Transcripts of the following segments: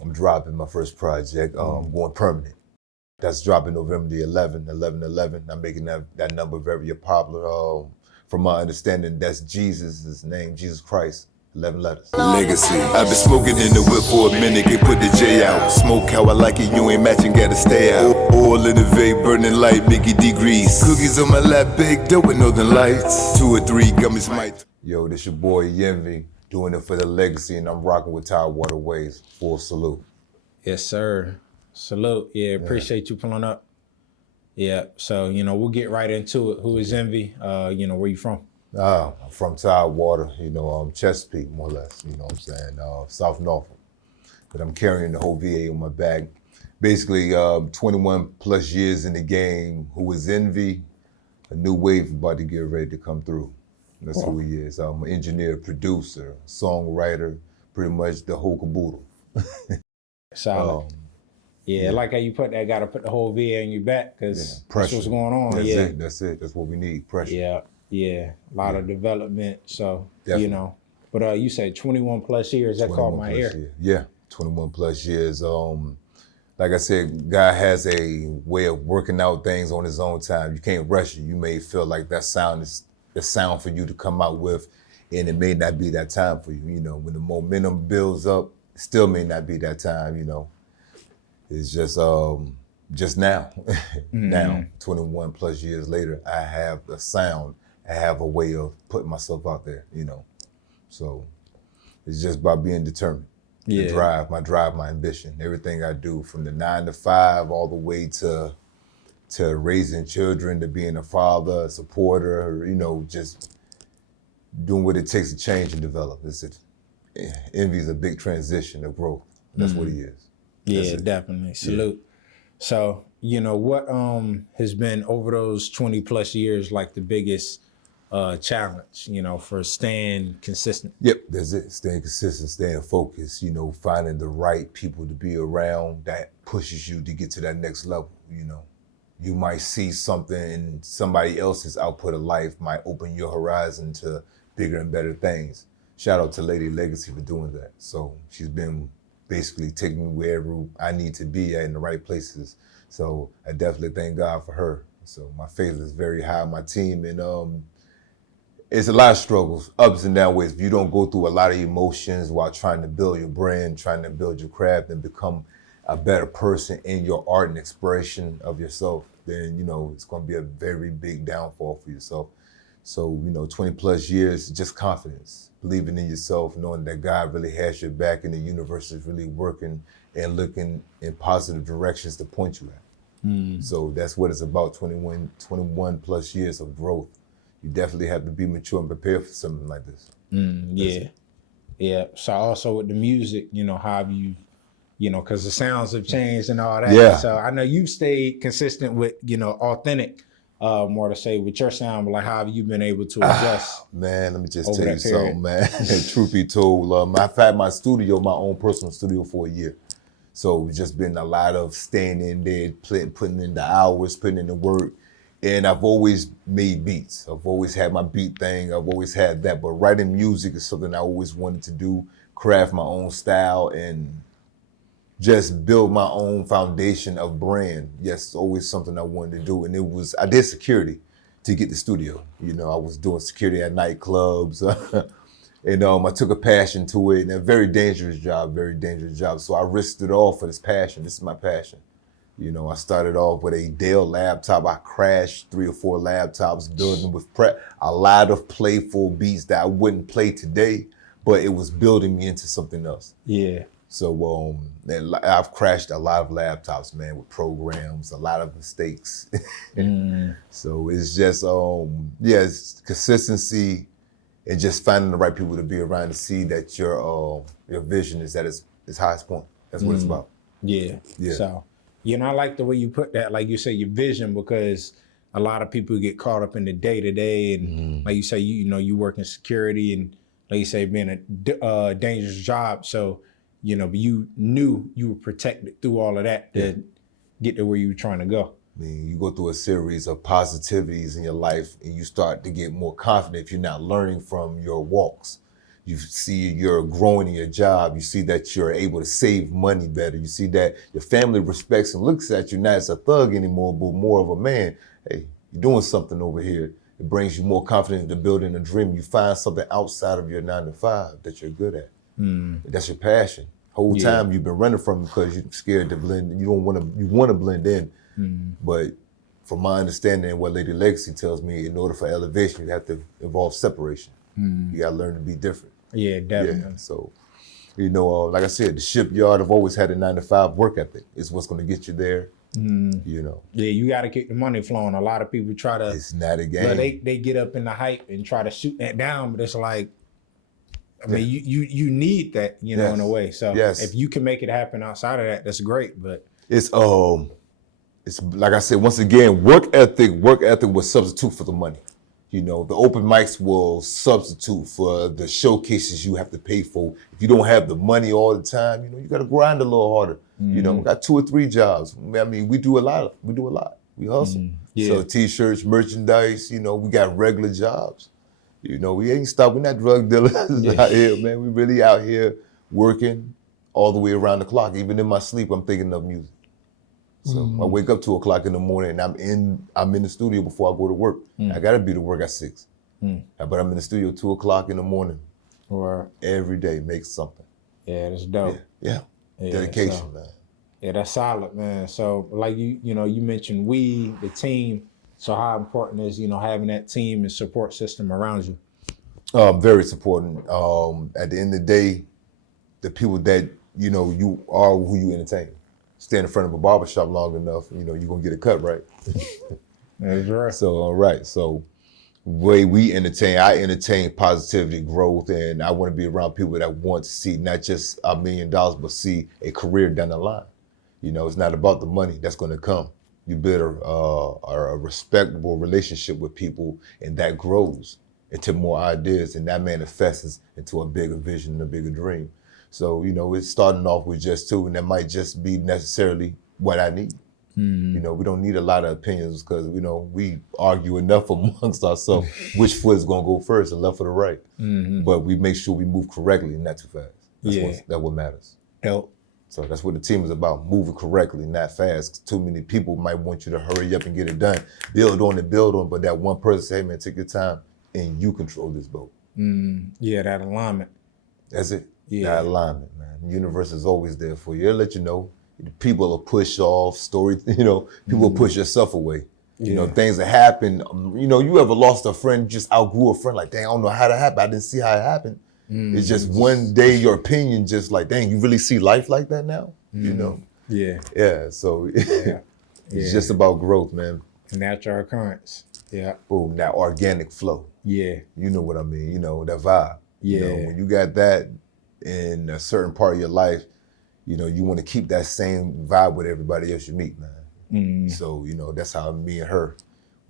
I'm dropping my first project, going permanent. That's dropping November the 11th, 11/11. I'm making that number very popular. From my understanding, that's Jesus' name, Jesus Christ. 11 letters. Legacy. I've been smoking in the whip for a minute, can put the J out. Smoke how I like it, you ain't matching, gotta stay out. Oil in the vape, burning light, Mickey degrees. Cookies on my lap, baked dope with Northern Lights. 2 or 3 gummies might. Yo, this your boy Yenvy, doing it for the legacy, and I'm rocking with Tidewater Ways. Full salute. Yes, sir. Salute. Yeah, appreciate you pulling up. Yeah, so, we'll get right into it. Who is Envy? Where you from? I'm from Tidewater, Chesapeake, more or less, you know what I'm saying, South Norfolk. But I'm carrying the whole VA on my back. Basically, 21 plus years in the game. Who is Envy? A new wave about to get ready to come through. That's who he is. I'm an engineer, producer, songwriter, pretty much the whole caboodle. Solid. I like how you put that, gotta put the whole VA on your back, because that's what's going on. That's it. That's what we need, pressure. Yeah. A lot of development, so, Definitely. But you said 21 plus years, that caught my ear. Yeah, 21 plus years. Like I said, God has a way of working out things on his own time. You can't rush it. You may feel like that sound is the sound for you to come out with, and it may not be that time for you. When the momentum builds up, it still may not be that time, It's just now. Now, 21 plus years later, I have a sound. I have a way of putting myself out there, So it's just about being determined. The drive, my ambition. Everything I do, from the 9 to 5 all the way to raising children, to being a father, a supporter, just doing what it takes to change and develop. Envy is a big transition of growth. That's what he is. Yeah, definitely. Salute. So, what has been over those 20 plus years like the biggest challenge, for staying consistent? Yep, that's it. Staying consistent, staying focused, finding the right people to be around that pushes you to get to that next level, You might see something in somebody else's output of life might open your horizon to bigger and better things. Shout out to Lady Legesi for doing that. So she's been basically taking me wherever I need to be at, in the right places. So I definitely thank God for her. So my faith is very high on my team, and it's a lot of struggles, ups and down ways. If you don't go through a lot of emotions while trying to build your brand, trying to build your craft and become a better person in your art and expression of yourself, then, it's going to be a very big downfall for yourself. So, 20 plus years, just confidence, believing in yourself, knowing that God really has your back and the universe is really working and looking in positive directions to point you at. So that's what it's about, 21 plus years of growth. You definitely have to be mature and prepared for something like this. Yeah. So also with the music, how have you, because the sounds have changed and all that. Yeah. So I know you've stayed consistent with, authentic, more to say with your sound, but like how have you been able to adjust? Man, let me just tell you something, man. Truth be told, I've had my own personal studio for a year. So it's just been a lot of staying in there, putting in the hours, putting in the work. And I've always made beats. I've always had my beat thing. I've always had that. But writing music is something I always wanted to do, craft my own style and just build my own foundation of brand. Yes, it's always something I wanted to do. And I did security to get the studio. I was doing security at nightclubs. And I took a passion to it, and a very dangerous job. So I risked it all for this passion. This is my passion. I started off with a Dell laptop. I crashed 3 or 4 laptops, building with a lot of playful beats that I wouldn't play today, but it was building me into something else. Yeah. So I've crashed a lot of laptops, man, with programs, a lot of mistakes. So it's just, it's consistency and just finding the right people to be around to see that your vision is at its highest point. That's what it's about. Yeah. So, I like the way you put that, like you say, your vision, because a lot of people get caught up in the day-to-day, and like you say, you work in security, and like you say, being a dangerous job. So, but you knew you were protected through all of that to get to where you were trying to go. I mean, you go through a series of positivities in your life and you start to get more confident if you're not learning from your walks. You see you're growing in your job. You see that you're able to save money better. You see that your family respects and looks at you not as a thug anymore, but more of a man. Hey, you're doing something over here. It brings you more confidence into building a dream. You find something outside of your 9 to 5 that you're good at. That's your passion. Whole time you've been running from it because you're scared to blend. You want to blend in. But from my understanding, what Lady Legesi tells me, in order for elevation, you have to involve separation. You got to learn to be different. Yeah, definitely. Yeah, so, like I said, the shipyard, I've always had a 9 to 5 work ethic. It's what's going to get you there, Yeah, you got to keep the money flowing. A lot of people try to. It's not a game. But they get up in the hype and try to shoot that down, but it's like, I mean, you need that, in a way. So if you can make it happen outside of that, that's great. But it's like I said, once again, work ethic will substitute for the money. The open mics will substitute for the showcases you have to pay for. If you don't have the money all the time, you got to grind a little harder. We got 2 or 3 jobs. I mean, we do a lot. We hustle. So T-shirts, merchandise, we got regular jobs. We ain't stopping. We're not drug dealers out here, man. We really out here working all the way around the clock. Even in my sleep, I'm thinking of music. So I wake up 2 o'clock in the morning and I'm in the studio before I go to work. I gotta be to work at 6. But I'm in the studio 2 o'clock in the morning. Or every day, make something. Yeah, that's dope. Yeah. Dedication, man. Yeah, that's solid, man. So like you mentioned the team. So how important is, having that team and support system around you? Very important. At the end of the day, the people that, you are who you entertain. Stand in front of a barbershop long enough, you're going to get a cut, right? That's right. So, all right. So, way we entertain, I entertain positivity, growth, and I want to be around people that want to see not just $1 million, but see a career down the line. It's not about the money that's going to come. You build a respectable relationship with people, and that grows into more ideas, and that manifests into a bigger vision and a bigger dream. So, it's starting off with just 2, and that might just be necessarily what I need. We don't need a lot of opinions because, we argue enough amongst ourselves which foot is going to go first, the left or the right. But we make sure we move correctly and not too fast. That's what matters. Dope. So that's what the team is about, moving correctly, not fast. Too many people might want you to hurry up and get it done, build on, but that one person say, hey, man, take your time and you control this boat. Yeah, that alignment. That's it. Yeah. That alignment, man. The universe is always there for you. It'll let you know. People will push off people will push yourself away. Things that happen. You ever lost a friend, just outgrew a friend, like, dang, I don't know how that happened. I didn't see how it happened. It's just one day your opinion just like, dang, you really see life like that now? Yeah. Yeah, so it's just about growth, man. Natural occurrence. Yeah. Boom, that organic flow. Yeah. You know what I mean, that vibe. Yeah. When you got that in a certain part of your life, you want to keep that same vibe with everybody else you meet, man. So, that's how me and her,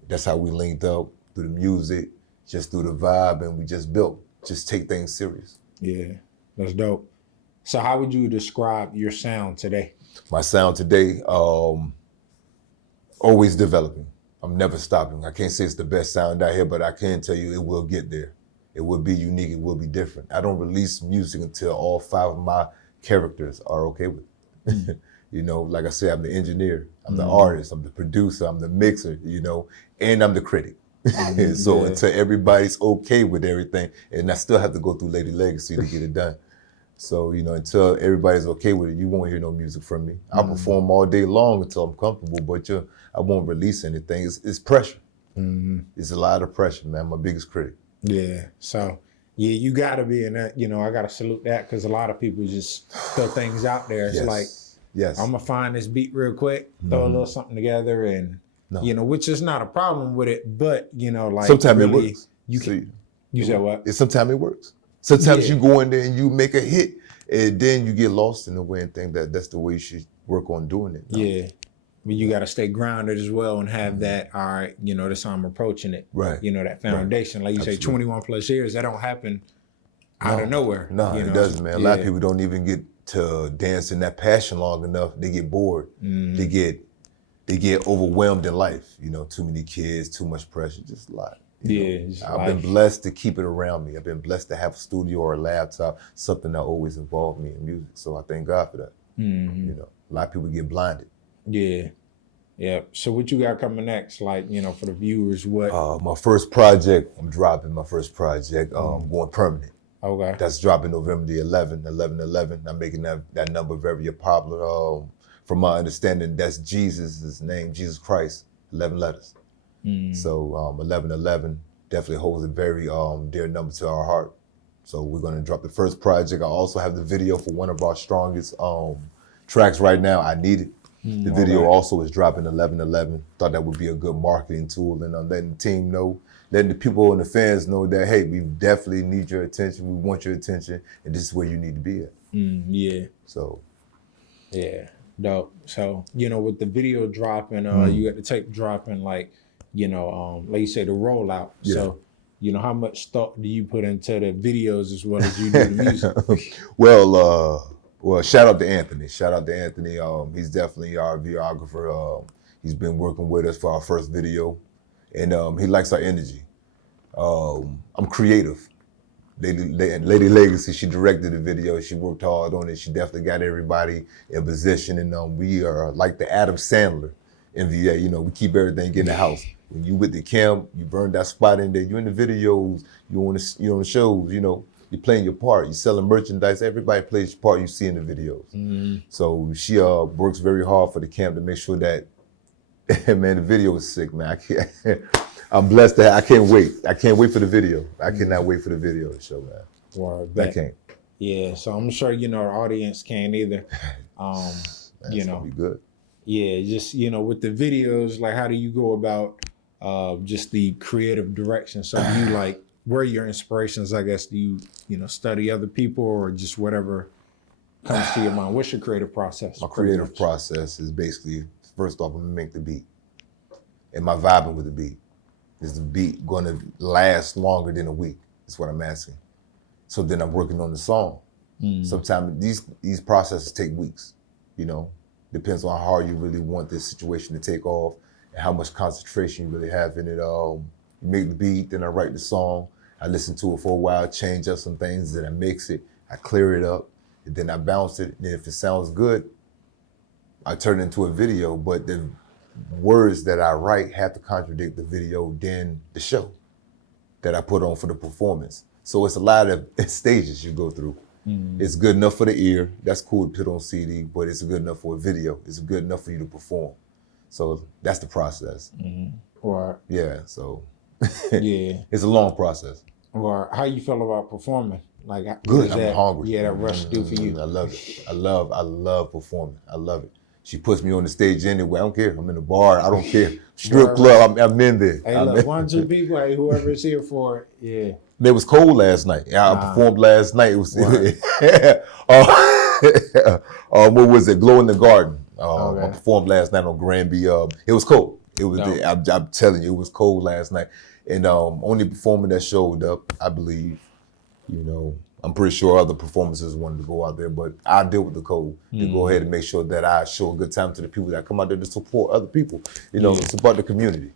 that's how we linked up through the music, just through the vibe, and we just built. Just take things serious. Yeah, that's dope. So how would you describe your sound today? My sound today, always developing. I'm never stopping. I can't say it's the best sound out here, but I can tell you it will get there. It will be unique. It will be different. I don't release music until all 5 of my characters are okay with it. Like I said, I'm the engineer, I'm the artist, I'm the producer, I'm the mixer, and I'm the critic. So until everybody's okay with everything, and I still have to go through Lady Legesi to get it done. So, until everybody's okay with it, you won't hear no music from me. I'll perform all day long until I'm comfortable, but I won't release anything. It's pressure. It's a lot of pressure, man. I'm my biggest critic. Yeah. So, yeah, you got to be in that. I got to salute that because a lot of people just throw things out there. It's like, I'm going to find this beat real quick, throw a little something together, and, which is not a problem with it, but, like. Sometimes really, it works. You said what? Sometimes it works. Sometimes you go in there and you make a hit, and then you get lost in the way and think that's the way you should work on doing it. Yeah. But you got to stay grounded as well and have that, all right, that's how I'm approaching it. Right. That foundation. Like you say, 21 plus years, that don't happen out of nowhere. No, it doesn't, man. A lot of people don't even get to dance in that passion long enough. They get bored. They get overwhelmed in life. Too many kids, too much pressure, just a lot. I've been blessed to keep it around me. I've been blessed to have a studio or a laptop, something that always involved me in music. So I thank God for that. You know, a lot of people get blinded. Yeah. Yeah. So what you got coming next? Like, you know, for the viewers, what? My first project, I'm dropping my first project, going permanent. Okay. That's dropping November the 11th, 11/11. I'm making that number very popular. From my understanding, that's Jesus' name, Jesus Christ, 11 letters. So 11/11 definitely holds a very dear number to our heart. So we're gonna drop the first project. I also have the video for one of our strongest tracks right now, I Need It. The video also is dropping 11/11. Thought that would be a good marketing tool, and letting the team know, letting the people and the fans know that, hey, we definitely need your attention. We want your attention, and this is where you need to be at. Yeah. So. Yeah. Dope. So, you know, with the video dropping, you got the tape dropping, like, you know, like you say, the rollout. Yeah. So, you know, how much thought do you put into the videos as well as you do the music? Well, shout out to Anthony. He's definitely our videographer. He's been working with us for our first video, and he likes our energy. I'm creative. Lady Legesi, she directed the video. She worked hard on it. She definitely got everybody in position, and we are like the Adam Sandler in VA. You know, we keep everything in the house. When you with the camp, you burn that spot in there. You in the videos, you on the shows. You know, you playing your part. You selling merchandise. Everybody plays your part you see in the videos. So she works very hard for the camp to make sure that, man, the video is sick, man. I'm blessed that I can't wait. I can't wait for the video. I cannot wait for the video to show, man. Well, I can't. Yeah, so I'm sure, you know, our audience can't either. You know, gonna be good. Yeah, just, you know, with the videos, like, how do you go about just the creative direction? So do you like, where are your inspirations, I guess? Do you know, study other people or just whatever comes to your mind? What's your creative process? My creative process is basically, first off, I'm gonna make the beat. Am I vibing with the beat? Is the beat gonna last longer than a week? That's what I'm asking. So then I'm working on the song. Sometimes these processes take weeks, you know. Depends on how hard you really want this situation to take off and how much concentration you really have in it. You make the beat, then I write the song. I listen to it for a while, change up some things, then I mix it, I clear it up, and then I bounce it. And if it sounds good, I turn it into a video, but the words that I write have to contradict the video, then the show that I put on for the performance. So it's a lot of stages you go through. It's good enough for the ear. That's cool to put on CD, but it's good enough for a video. It's good enough for you to perform. So that's the process. Or Yeah, so yeah, it's a long process. or how you feel about performing? Like, what Good, is I'm that, hungry. Yeah, that rush do for you? I love it. I love performing. I love it. She puts me on the stage anyway. I don't care. I'm in the bar. I don't care. Strip club. I'm in there. Hey, look, 1, 2 people. Hey, whoever's here for it. Yeah. It was cold last night. I performed last night. It was what was it? Glow in the Garden. I performed last night on Granby. It was cold. It was. I'm telling you, it was cold last night. And only performer that showed up, I believe. You know, I'm pretty sure other performances wanted to go out there, but I deal with the cold to go ahead and make sure that I show a good time to the people that come out there to support other people. You know, support the community.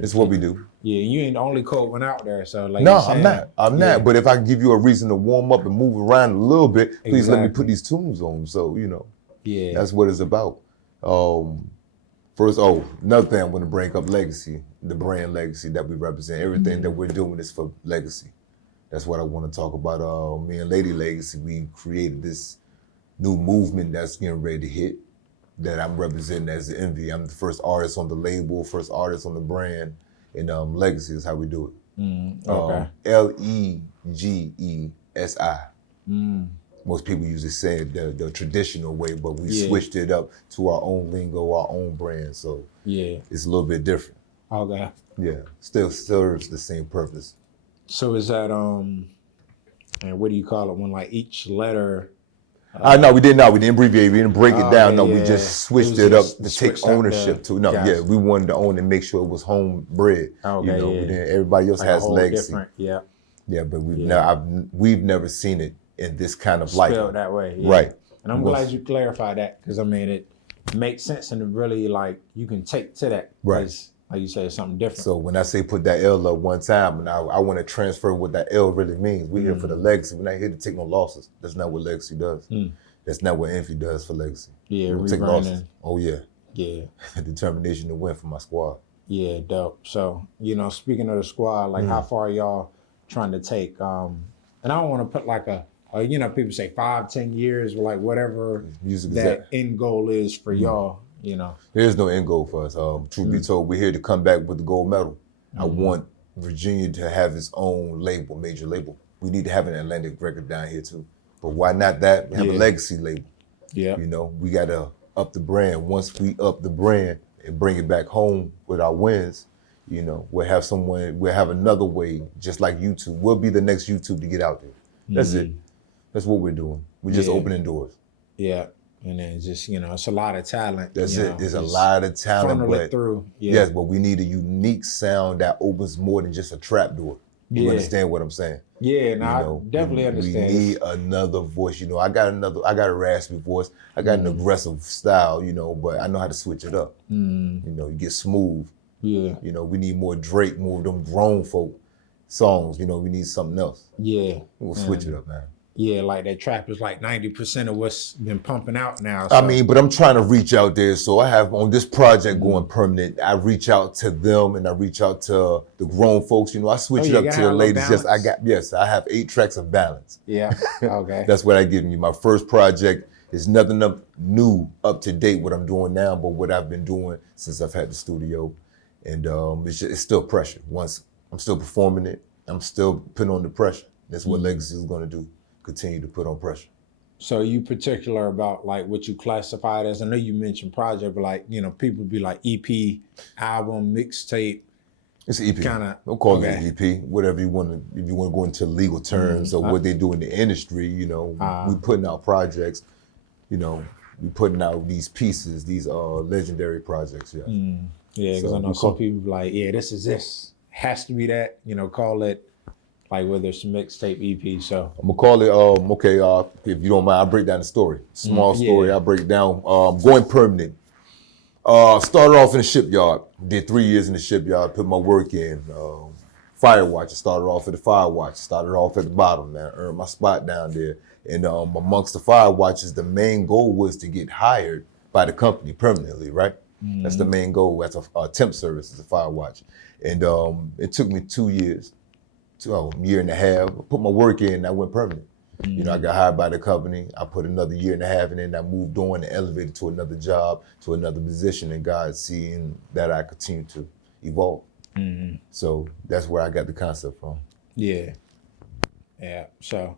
It's what we do. Yeah, you ain't the only cold one out there. So like, no, I'm not. I'm not. But if I can give you a reason to warm up and move around a little bit, please let me put these tunes on. So you know, that's what it's about. First, another thing I want to bring up: Legesi, the brand Legesi that we represent. Everything that we're doing is for legacy. That's what I want to talk about. Me and Lady Legesi, we created this new movement that's getting ready to hit, that I'm representing as the Envy. I'm the first artist on the label, first artist on the brand, and Legacy is how we do it. Legesi. Most people usually say it the traditional way, but we switched it up to our own lingo, our own brand. So it's a little bit different. Okay. Yeah, still serves the same purpose. So is that and what do you call it when like each letter? No, we didn't abbreviate. We didn't break it down. No, we just switched it up to take ownership to. No, we wanted to own and make sure it was homebred. Okay, you know, everybody else like has legacy. Yeah, but we've never seen it in this kind of light. Spelled that way, right? And I'm glad you clarified that, because I mean it makes sense, and it really like you can take to that, right? like you said, something different. So when I say put that L up one time, and I want to transfer what that L really means. We're here for the legacy. We're not here to take no losses. That's not what legacy does. That's not what Envy does for legacy. Yeah, we don't take losses. Oh yeah. Yeah. Determination to win for my squad. Yeah, dope. So, speaking of the squad, like how far y'all trying to take, and I don't want to put like a people say 5-10 years, or like whatever that end goal is for y'all, There's no end goal for us. Truth be told, we're here to come back with the gold medal. I want Virginia to have its own label, major label. We need to have an Atlantic record down here too. But why not that? We have a legacy label. Yeah. We got to up the brand. Once we up the brand and bring it back home with our wins, we'll have another way, just like YouTube. We'll be the next YouTube to get out there. That's it. That's what we're doing. We're just opening doors. Yeah. And then just, it's a lot of talent. That's it. There's a lot of talent. Funnel it through. Yeah. Yes, but we need a unique sound that opens more than just a trap door. You understand what I'm saying? Yeah, no, I definitely understand. We need another voice. I got a raspy voice. I got an aggressive style, but I know how to switch it up. You get smooth. Yeah. We need more Drake, more of them grown folk songs. We need something else. Yeah. We'll switch it up, man. Yeah, like that trap is like 90% of what's been pumping out now. So. But I'm trying to reach out there. So I have on this project going permanent, I reach out to them and I reach out to the grown folks. I switch it up to the ladies. I have 8 tracks of balance. Yeah, okay. That's what I give you. My first project is nothing new, up to date what I'm doing now, but what I've been doing since I've had the studio. And it's still pressure. Once I'm still performing it, I'm still putting on the pressure. That's what Legacy is going to do. Continue to put on pressure. So you particular about like what you classified as? I know you mentioned project, but like, people be like EP, album, mixtape. It's an EP. Don't call it an EP. Whatever you want to, if you want to go into legal terms or what they do in the industry, we putting out projects, we putting out these pieces, these legendary projects. Yeah. Yeah, because I know some people be like, this is this. Has to be that, call it. Like whether it's a mixtape, EP, so. I'm gonna call it, if you don't mind, I'll break down the story. Small story, I'll break it down. Going permanent. Started off in the shipyard. Did 3 years in the shipyard, put my work in. Fire watch, I started off at the fire watch. Started off at the bottom, man. Earned my spot down there. And amongst the fire watches, the main goal was to get hired by the company permanently, right? That's the main goal. That's a temp service, as a fire watch. And it took me 2 years. A year and a half, I put my work in, and I went permanent. I got hired by the company. I put another year and a half, and then I moved on and elevated to another job, to another position, and God seeing that I continue to evolve. So that's where I got the concept from. Yeah. Yeah. So,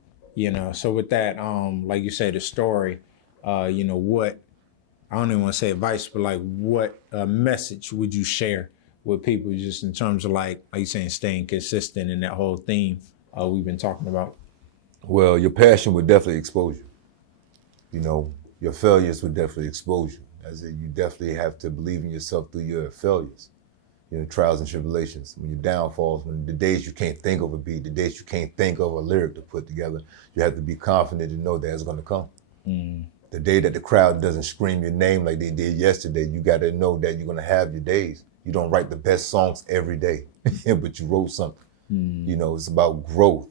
so with that, like you say, the story, what, I don't even want to say advice, but like what message would you share with people just in terms of like you saying, staying consistent in that whole theme we've been talking about? Well, your passion would definitely expose you. Your failures would definitely expose you. As in, you definitely have to believe in yourself through your failures, trials and tribulations. When your downfalls, when the days you can't think of a beat, the days you can't think of a lyric to put together, you have to be confident and know that it's gonna come. The day that the crowd doesn't scream your name like they did yesterday, you gotta know that you're gonna have your days. You don't write the best songs every day, but you wrote something. It's about growth.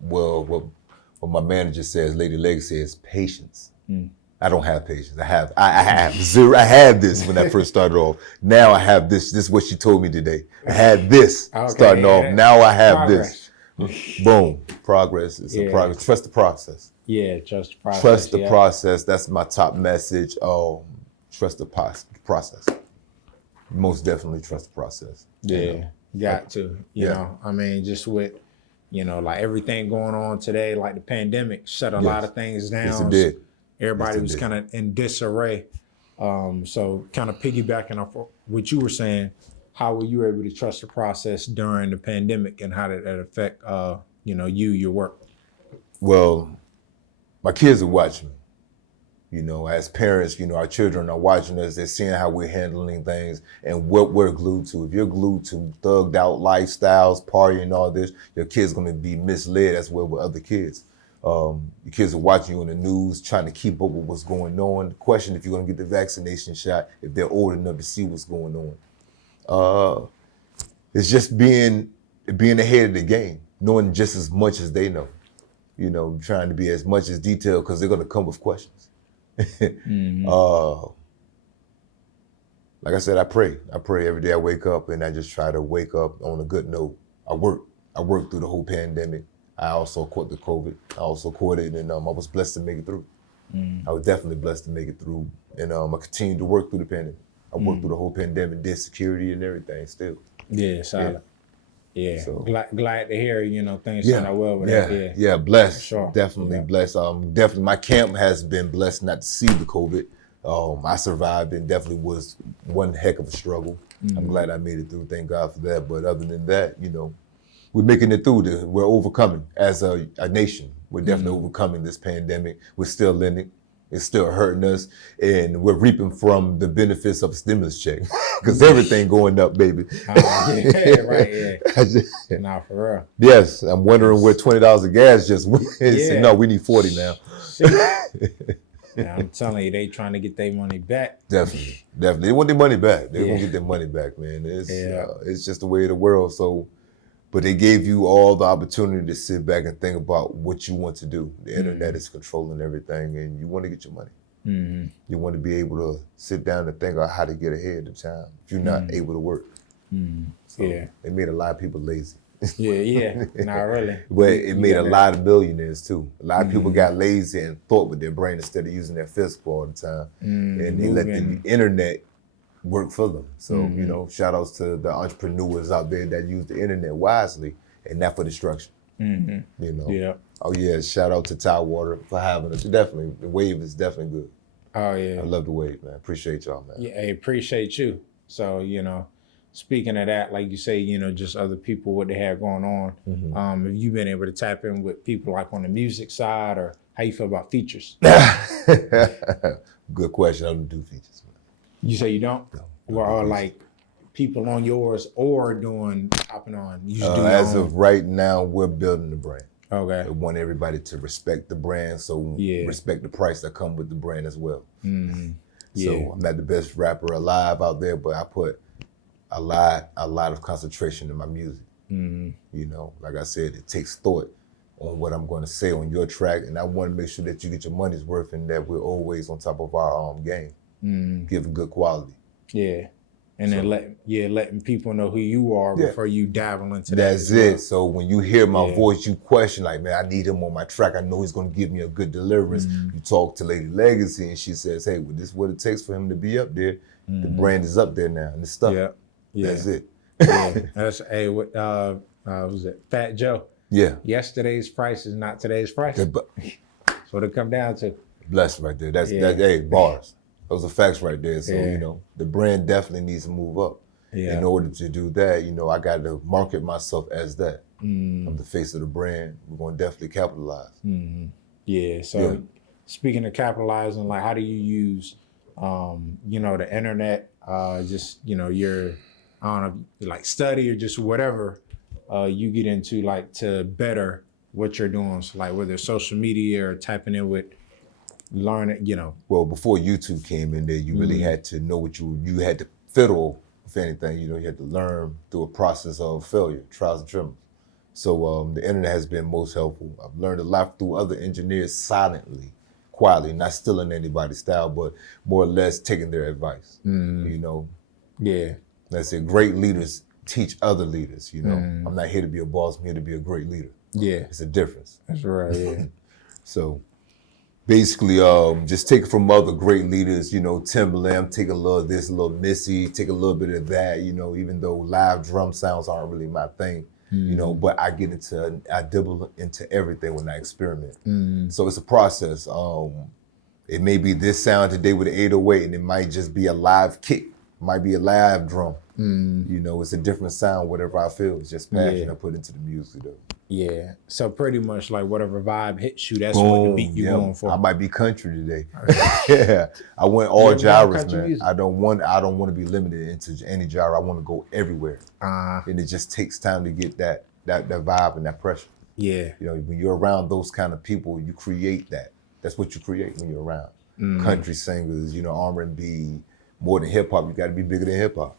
Well, what my manager says, Lady Legesi, is patience. I don't have patience. I have zero. I had this when I first started off. Now I have this. This is what she told me today. I had this starting off. Now I have this. Boom. Progress. It's a progress. Trust the process. Yeah, trust the process. Trust the process. That's my top message. Trust the process. Most definitely trust the process. Yeah, got to. You know, just with, like everything going on today, like the pandemic shut a lot of things down. Yes, it did. Everybody was kind of in disarray. So kind of piggybacking off what you were saying, how were you able to trust the process during the pandemic, and how did that affect, your work? Well, my kids are watching me. As parents, our children are watching us. They're seeing how we're handling things and what we're glued to. If you're glued to thugged out lifestyles, partying, all this, your kid's going to be misled as well with other kids. Your kids are watching you on the news, trying to keep up with what's going on. Question if you're going to get the vaccination shot, if they're old enough to see what's going on. It's just being ahead of the game, knowing just as much as they know. You know, trying to be as much as detailed because they're gonna come with questions. Like I said, I pray every day I wake up, and I just try to wake up on a good note. I worked through the whole pandemic. I also caught the COVID. I also caught it, and I was blessed to make it through. I was definitely blessed to make it through, and I continued to work through the pandemic. I worked through the whole pandemic, did security and everything still. Yeah, solid. Yeah, So, glad to hear, things turn out well with that. Yeah, blessed. Sure. Definitely blessed. Definitely my camp has been blessed not to see the COVID. I survived, and definitely was one heck of a struggle. I'm glad I made it through. Thank God for that. But other than that, we're making it through. We're overcoming as a nation. We're definitely overcoming this pandemic. We're still in it. It's still hurting us, and we're reaping from the benefits of a stimulus check because everything going up, baby. Right. Nah, for real. Yes, I'm wondering where $20 of gas just went. No, we need 40 now. Yeah, I'm telling you, they trying to get their money back. Definitely. They want their money back. They're gonna get their money back, man. It's just the way of the world. So, but they gave you all the opportunity to sit back and think about what you want to do. The internet is controlling everything, and you want to get your money. You want to be able to sit down and think about how to get ahead of time if you're not able to work. So they made a lot of people lazy. Not really. But it made a lot of millionaires too. A lot of people got lazy and thought with their brain instead of using their physical all the time. And they let the internet work for them. So, shout outs to the entrepreneurs out there that use the internet wisely and not for destruction. Oh yeah, shout out to Tidewater for having us. Definitely, the wave is definitely good. Oh yeah. I love the wave, man. Appreciate y'all, man. Yeah, I appreciate you. So, speaking of that, like you say, just other people, what they have going on. Have you been able to tap in with people like on the music side, or how you feel about features? Good question. I don't do features, man. You say you don't? No. Or like people on yours or hopping on? You just do as of right now, we're building the brand. Okay. We want everybody to respect the brand, so respect the price that come with the brand as well. So I'm not the best rapper alive out there, but I put a lot of concentration in my music. Like I said, it takes thought on what I'm going to say on your track, and I want to make sure that you get your money's worth and that we're always on top of our game, giving good quality. Yeah. And then letting people know who you are before you dabble into that. That's it. So when you hear my voice, you question like, man, I need him on my track. I know he's going to give me a good deliverance. You talk to Lady Legesi, and she says, hey, well, this is what it takes for him to be up there. The brand is up there now, and the stuff. That's it. That's what was it? Fat Joe. Yeah. Yesterday's price is not today's price. That's what it come down to. Blessed right there. That's bars. Those are facts right there. So, the brand definitely needs to move up. In order to do that, I got to market myself as that. I'm the face of the brand. We're going to definitely capitalize. So speaking of capitalizing, like how do you use, the internet, your, I don't know, like study or just whatever you get into like to better what you're doing. So like whether it's social media or tapping in with learning, Well, before YouTube came in there, you really had to know what you had to fiddle with anything. You had to learn through a process of failure, trials and tremors. So the internet has been most helpful. I've learned a lot through other engineers silently, quietly, not stealing anybody's style, but more or less taking their advice. That's it. Great leaders teach other leaders. I'm not here to be a boss. I'm here to be a great leader. It's a difference. That's right. So basically, just take it from other great leaders, Timberland, I'm taking a little of this, a little Missy, take a little bit of that, even though live drum sounds aren't really my thing, but I dibble into everything when I experiment. So it's a process. It may be this sound today with an 808, and it might just be a live kick, might be a live drum. It's a different sound, whatever I feel. It's just passion I put into the music, though. Yeah. So pretty much like whatever vibe hits you, that's what the beat you're going for. I might be country today. I went all genres, man. Music? I don't want to be limited into any genre. I want to go everywhere. And it just takes time to get that vibe and that pressure. When you're around those kind of people, you create that. That's what you create when you're around. Country singers, R&B, more than hip hop. You got to be bigger than hip hop.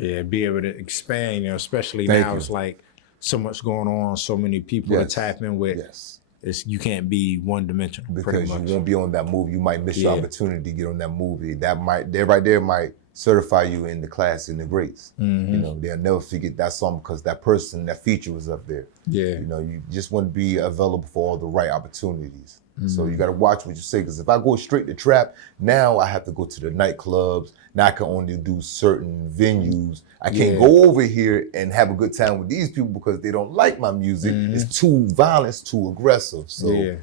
Yeah, be able to expand, especially Thank now you. it's like so much going on, so many people to Yes. tap in with. Yes. You can't be one dimensional pretty Because you much. won't be on that movie. You might miss your Yeah. opportunity to get on that movie. That right there might certify you in the class in the greats. They'll never forget that song because that person, that feature was up there. Yeah. You just want to be available for all the right opportunities. So you got to watch what you say, because if I go straight to trap, now I have to go to the nightclubs. Now I can only do certain venues. I can't go over here and have a good time with these people because they don't like my music. It's too violent, it's too aggressive. So, I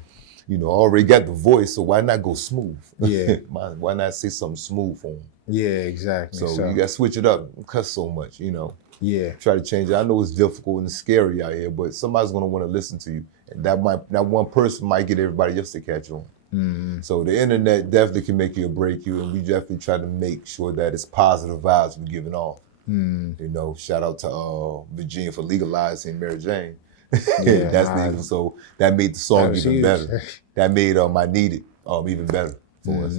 already got the voice, so why not go smooth? Yeah. Why not say something smooth for them? Yeah, exactly. So you got to switch it up. Don't cuss so much, Yeah. Try to change it. I know it's difficult and scary out here, but somebody's gonna want to listen to you. And that one person might get everybody else to catch on. So the internet definitely can make you or break you, and we definitely try to make sure that it's positive vibes we're giving off. Shout out to Virginia for legalizing Mary Jane. Yeah, That's so that made the song even huge. better. That made I Need It even better for us.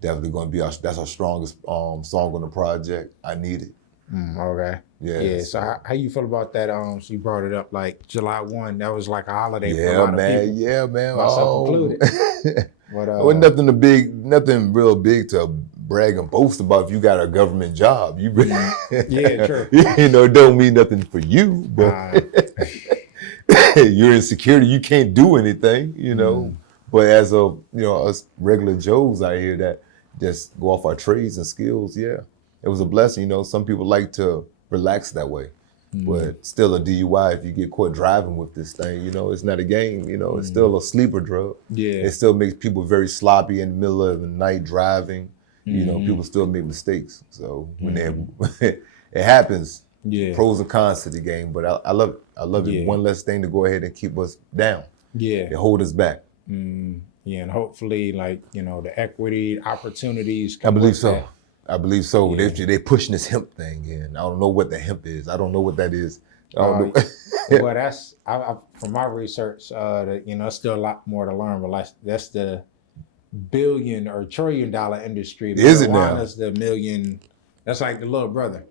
Definitely gonna be that's our strongest song on the project. I Need It. Okay. Yeah. Yeah. So how you feel about that? So you brought it up like July 1. That was like a holiday for a Yeah, lot man. of people. Yeah, man. Myself included. But It wasn't nothing real big to brag and boast about if you got a government job. You Yeah, true. it don't mean nothing for you, but you're in security, you can't do anything, But as us regular Joes out here that just go off our trades and skills, it was a blessing. Some people like to relax that way. But still a DUI if you get caught driving with this thing, it's not a game, it's still a sleeper drug. Yeah. It still makes people very sloppy in the middle of the night driving. People still make mistakes. So when it happens, pros and cons to the game, but I love it. I love it. One less thing to go ahead and keep us down. Yeah. They hold us back. Yeah, and hopefully the equity opportunities. I believe so. I believe so. Yeah. They pushing this hemp thing in. I don't know what the hemp is. I don't know what that is. I don't know. Well, that's from my research. It's still a lot more to learn. But that's the billion or $1 trillion industry. Is it now? That's the million. That's like the little brother.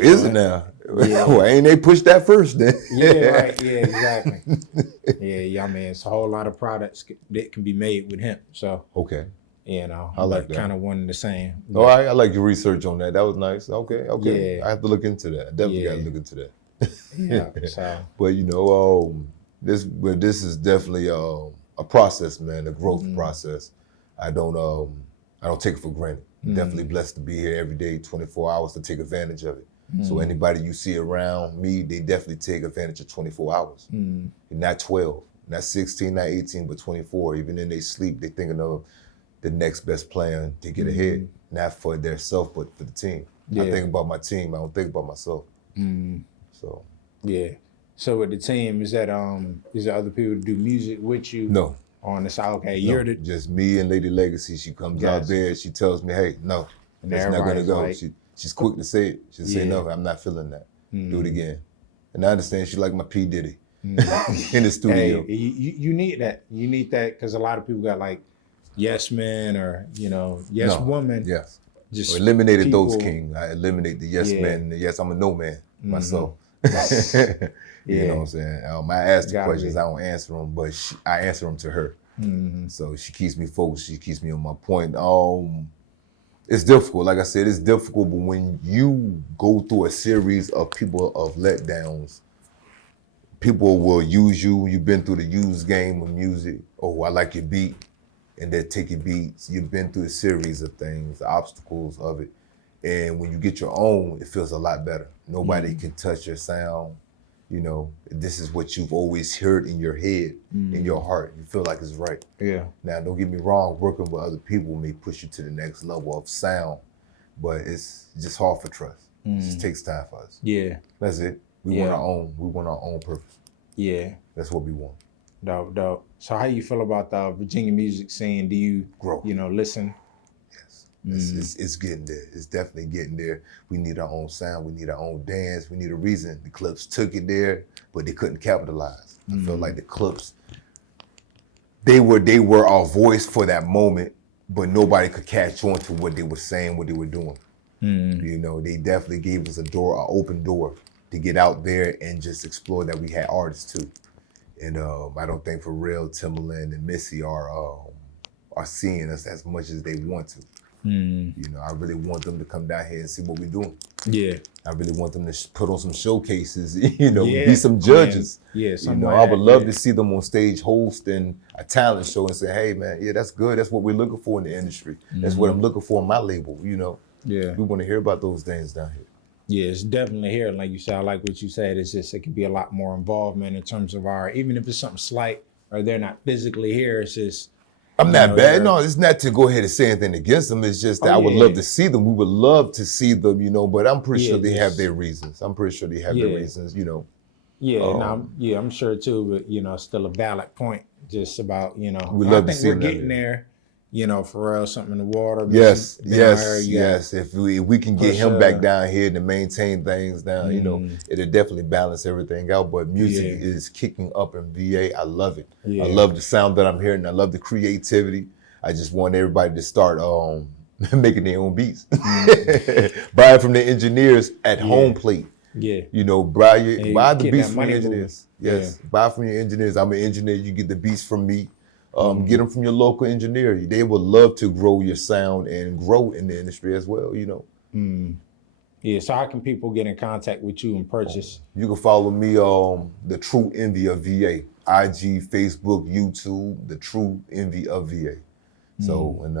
Is it now? Yeah. Well, ain't they pushed that first then? Yeah, right. Yeah, exactly. I mean, it's a whole lot of products that can be made with hemp. So okay. I like that. Kind of one and the same. All right, I like your research on that. That was nice. Okay. Yeah. I have to look into that. I definitely got to look into that. Yeah. So. But this is definitely a process, man. A growth process. I don't take it for granted. Definitely blessed to be here every day, 24 hours to take advantage of it. So anybody you see around me, they definitely take advantage of 24 hours. Not 12, not 16, not 18, but 24. Even in their sleep, they thinking of the next best plan to get ahead, not for their self, but for the team. I think about my team. I don't think about myself. So. Yeah. So with the team, is there other people to do music with you? No. On the side, okay, no, just me and Lady Legesi. She comes out there, she tells me, hey, no, it's not gonna go. Like, she's quick to say it. She'll say, no, I'm not feeling that. Do it again. And I understand she like my P. Diddy in the studio. Hey, you need that. You need that because a lot of people got like yes men or yes woman. Yes. Just eliminated people. Those king. I eliminate the yes man and the yes, I'm a no man myself. You know what I'm saying? I ask the questions, I don't answer them, but I answer them to her. So she keeps me focused. She keeps me on my point. It's difficult. Like I said, it's difficult, but when you go through a series of letdowns, people will use you. You've been through the use game of music. Oh, I like your beat. And they'll take your beats. You've been through a series of things, the obstacles of it. And when you get your own, it feels a lot better. Nobody can touch your sound. This is what you've always heard in your head, in your heart. You feel like it's right. Yeah. Now, don't get me wrong, working with other people may push you to the next level of sound, but it's just hard for trust. It just takes time for us. Yeah. That's it. We want our own. We want our own purpose. Yeah. That's what we want. Dope. So how you feel about the Virginia music scene? Do you grow? Listen? Yes. It's getting there. It's definitely getting there. We need our own sound. We need our own dance. We need a reason. The Clips took it there, but they couldn't capitalize. I feel like the Clips, they were our voice for that moment, but nobody could catch on to what they were saying, what they were doing. You know, they definitely gave us an open door to get out there and just explore that we had artists too. And I don't think for real Timbaland and Missy are seeing us as much as they want to. You know, I really want them to come down here and see what we're doing. Yeah. I really want them to put on some showcases, you know, Yeah, be some judges. man. Yeah, you something know, like I would that, love yeah. to see them on stage hosting a talent show and say, hey man, yeah, that's good. That's what we're looking for in the industry. That's what I'm looking for in my label, you know. Yeah. We want to hear about those things down here. Yeah, it's definitely here. And like you said, I like what you said. It's just, it could be a lot more involvement in terms of even if it's something slight or they're not physically here, it's just. I'm not know, bad. they're- No, it's not to go ahead and say anything against them. It's just that Oh, I would yeah. love to see them. We would love to see them, you know, but I'm pretty Yeah, sure they have just- their reasons. I'm pretty sure they have Yeah. their reasons, you know. Yeah, I'm sure too, but you know, still a valid point just about, you know, We'd I love to think see we're them down getting here. there, you know, for real, something in the water. Yes, been out here, yes, yeah. yes. If we can get Push, him back down here to maintain things down, you know, Mm. it'll definitely balance everything out. But music Yeah. is kicking up in VA. I love it. Yeah. I love the sound that I'm hearing. I love the creativity. I just want everybody to start making their own beats. Buy it from the engineers at home plate. Yeah. You know, buy Hey, the get beats that from your money engineers. moving. Yes, buy from your engineers. I'm an engineer. You get the beats from me. Mm-hmm. Get them from your local engineer. They would love to grow your sound and grow in the industry as well. You know, Yeah. So how can people get in contact with you and purchase? you can follow me the True Envy of VA, IG, Facebook, YouTube, the True Envy of VA. So and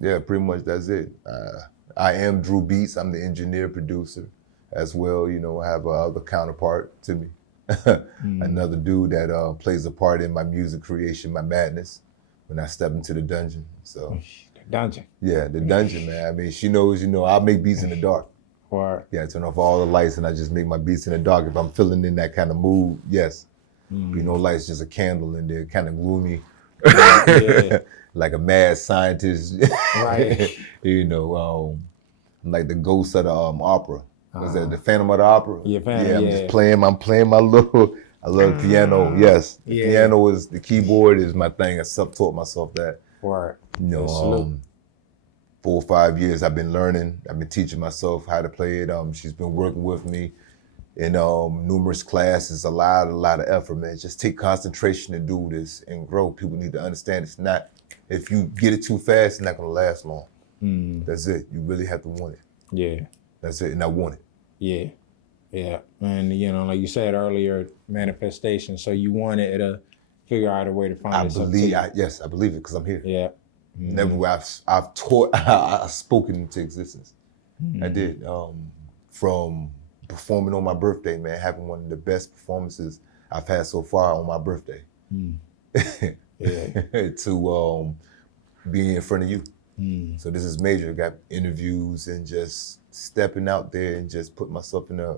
yeah, pretty much that's it. I am Drew Beats. I'm the engineer producer as well. You know, I have another counterpart to me. Another dude that plays a part in my music creation, my madness, when I step into the dungeon. So Dungeon. yeah, the dungeon, man. I mean, she knows, you know, I make beats in the dark. Or Yeah, I turn off all the lights and I just make my beats in the dark. If I'm feeling in that kind of mood, yes. You know, lights just a candle in there, kind of gloomy, yeah. like a mad scientist. Right. You know, like the ghost of the opera. Was that the Phantom of the Opera? Yeah, Phantom, I'm yeah. just playing. I'm playing my little. I love the piano. Yes, the Yeah. piano is the keyboard is my thing. I self-taught myself that. Or You know, salute. 4 or 5 years I've been learning. I've been teaching myself how to play it. She's been working with me in numerous classes. A lot of effort, man. Just take concentration to do this and grow. People need to understand it's not. If you get it too fast, it's not gonna last long. That's it. You really have to want it. Yeah. That's it, and I want it. Yeah. Yeah. And you know, like you said earlier, manifestation. So you wanted to figure out a way to find I this up to believe. you. I believe it because I'm here. Yeah. Never. I've taught. I've spoken into existence. I did. From performing on my birthday, man, having one of the best performances I've had so far on my birthday. Yeah. To being in front of you. So this is major. Got interviews and just stepping out there and just putting myself in a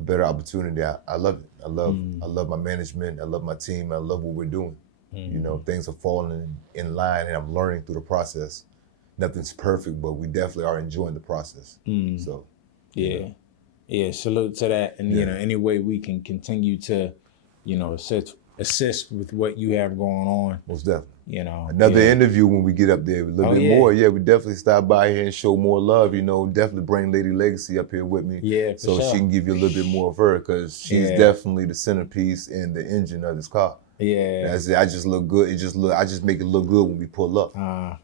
better opportunity. I love it. I love my management. I love my team. I love what we're doing. You know, things are falling in line and I'm learning through the process. Nothing's perfect, but we definitely are enjoying the process. So Yeah. Yeah. Salute to that. And you know, any way we can continue to, you know, assist with what you have going on, most definitely. you know. Another yeah. interview when we get up there, a little Oh, bit yeah. more. Yeah, we definitely stop by here and show more love. You know, definitely bring Lady Legesi up here with me. Yeah, for so sure. she can give you a little bit more of her because she's Yeah. definitely the centerpiece and the engine of this car. Yeah. That's it. I just look good. I just make it look good when we pull up. Oh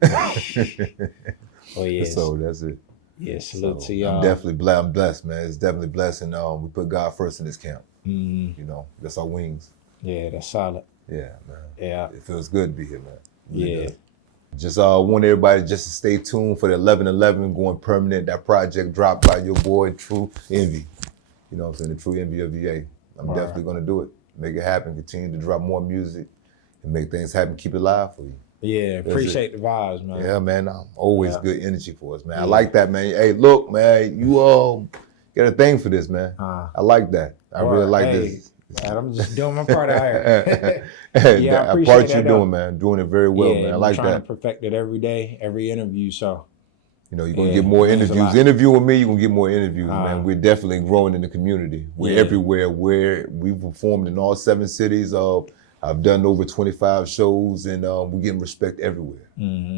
yeah. So that's it. Yeah, salute So to y'all. I'm definitely blessed. I'm blessed, man. It's definitely blessed, and we put God first in this camp. You know, that's our wings. Yeah, that's solid. Yeah, man. Yeah. It feels good to be here, man. It really Yeah. does. Just want everybody just to stay tuned for the 11/11 going permanent. That project dropped by your boy True Envy. You know what I'm saying? The True Envy of VA. I'm All definitely right. gonna do it. Make it happen. Continue to drop more music and make things happen. Keep it live for you. Yeah, appreciate the vibes, man. Yeah, man. Always Yeah. good energy for us, man. I Yeah. like that, man. Hey, look, man. You got a thing for this, man. I like that. I really like Hey, this. man, I'm just doing my part out here. Hey, Yeah, I that appreciate part that, you're though. doing, man. Doing it very well, man. I I'm like trying that. to perfect it every day, every interview. So You know, you're gonna Yeah, get more it means a interviews. lot. Interviewing me, you're gonna get more interviews, man. We're definitely growing in the community. We're Yeah. everywhere. We've performed in all 7 cities. I've done over 25 shows, and we're getting respect everywhere.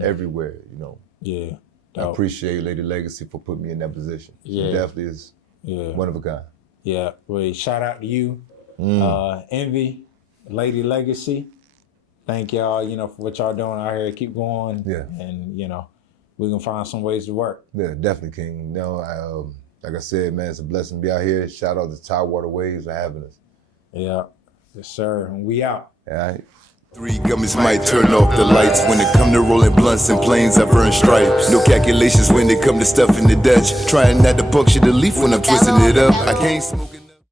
Everywhere, you know. yeah, I appreciate Lady Legacy for putting me in that position. Yeah. She definitely is one of a kind. Yeah. Well, shout out to you, Envy, Lady Legacy. Thank y'all, for what y'all doing out here. Keep going. Yeah. And, we can find some ways to work. Yeah, definitely, King. Like I said, man, it's a blessing to be out here. Shout out to Tidewater Waves for having us. Yeah. Yes, sir. And we out. All right. 3 gummies might turn off the lights. When it come to rolling blunts and planes, I've earned stripes. No calculations when it come to stuffing the Dutch. Trying not to puncture the leaf when I'm twisting it up. I can't smoke it.